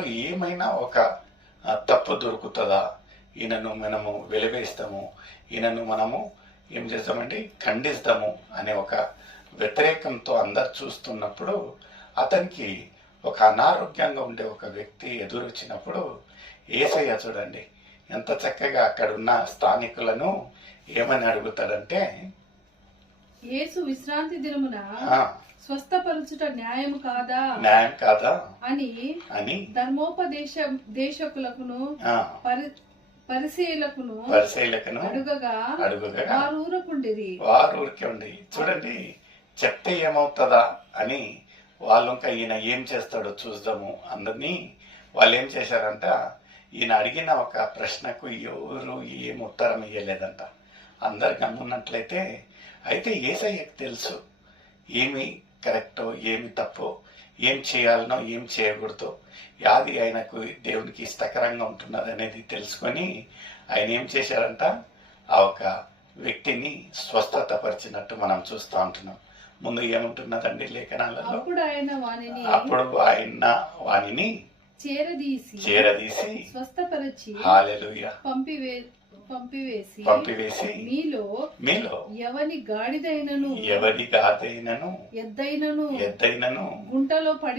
ఈయనలో ఏమైనా ఒక తప్పు దొరుకుతుందా, ఈయనను మనము వెలివేస్తాము, ఈయనను మనము ఏం చేస్తామండి ఖండిస్తాము అనే ఒక వ్యతిరేకంతో అందరు చూస్తున్నప్పుడు అతనికి ఒక అనారోగ్యంగా ఉండే ఒక వ్యక్తి ఎదురొచ్చినప్పుడు యేసయ్య చూడండి ఎంత చక్కగా అక్కడున్న స్థానికులను ఏమని అడుగుతాడంటే, యేసు విశ్రాంతి దినమున స్వస్థపరచుట న్యాయం కాదా అని ధర్మోపదేశకులకును పరిశీలకును అడుగగా వారు ఊరకే ఉండి చూడండి చెప్తే ఏమవుతుందా అని వాళ్ళు ఇంకా ఈయన ఏం చేస్తాడో చూద్దాము అందరినీ వాళ్ళు ఏం చేశారంట, ఈయన అడిగిన ఒక ప్రశ్నకు ఎవరు ఏం ఉత్తరం ఇయ్యలేదంట. అందరు గమ్మున్నట్లయితే అయితే యేసయ్యకు తెలుసు ఏమి కరెక్టో ఏమి తప్పో, ఏం చేయాలనో ఏం చేయకూడదో, యాది ఆయనకు దేవునికి ఇష్టకరంగా ఉంటున్నది అనేది తెలుసుకొని ఆయన ఏం చేశారంట, ఆ ఒక వ్యక్తిని స్వస్థత పరిచినట్టు మనం చూస్తూ ఉంటున్నాం. ముందు ఏముంటున్నదండి లేఖనాలలో, అప్పుడు ఆయన వానిని చేరదీసి స్వస్థపరిచి హల్లెలూయా పంపివేసి మీలో ఎవని గాడిదైనను ఎద్దైనను గుంటలో పడి